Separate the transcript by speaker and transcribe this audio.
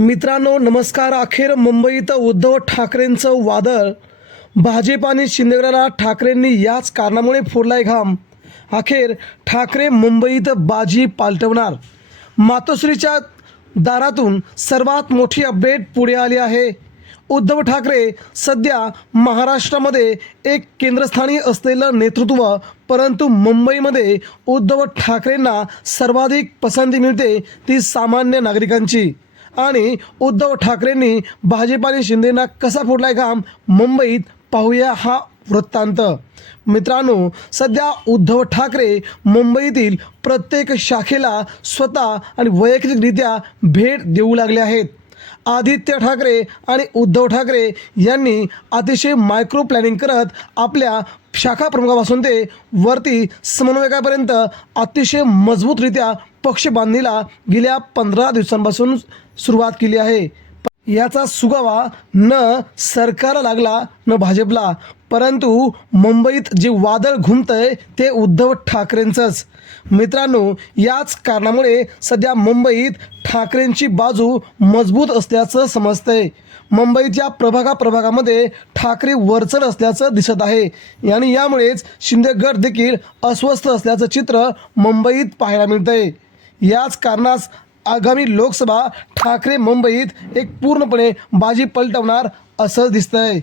Speaker 1: मित्रांनो नमस्कार. अखेर मुंबईत उद्धव ठाकरेंचं वादळ. भाजप आणि शिंदेगडाला ठाकरेंनी याच कारणामुळे फोडलाय घाम. अखेर ठाकरे मुंबईत बाजी पालटवणार. मातोश्रीच्या दारातून सर्वात मोठी अपडेट पुढे आली आहे. उद्धव ठाकरे सध्या महाराष्ट्रामध्ये एक केंद्रस्थानी असलेलं नेतृत्व परंतु मुंबईमध्ये उद्धव ठाकरेंना सर्वाधिक पसंती मिळते ती सामान्य नागरिकांची. आणि उद्धव ठाकरेंनी भाजप आणि शिंदेना कसा फोडलाय घाम मुंबईत पाहूया हा वृत्तांत. मित्रांनो सध्या उद्धव ठाकरे मुंबईतील प्रत्येक शाखेला स्वतः आणि वैयक्तिकरित्या भेट देऊ लागले आहेत. आदित्य ठाकरे आणि उद्धव ठाकरे यांनी अतिशय मायक्रो प्लॅनिंग करत आपल्या शाखा प्रमुखापासून ते वरती समन्वयकापर्यंत अतिशय मजबूतरित्या पक्ष बांधणीला गेल्या पंधरा दिवसांपासून सुरुवात केली आहे. याचा सुगावा न सरकारला लागला न भाजपला. परंतु मुंबईत जे वादळ घुमतंय ते उद्धव ठाकरेंचंच. मित्रांनो याच कारणामुळे सध्या मुंबईत ठाकरेंची बाजू मजबूत असल्याचं समजतंय. मुंबईच्या प्रभागा प्रभागामध्ये ठाकरे वरचढ असल्याचं दिसत आहे. आणि यामुळेच शिंदेगड देखील अस्वस्थ असल्याचं चित्र मुंबईत पाहायला मिळतंय. याच कारणास आगामी लोकसभा ठाकरे मुंबईत एक पूर्णपणे बाजी पलटवणार असं दिसतंय.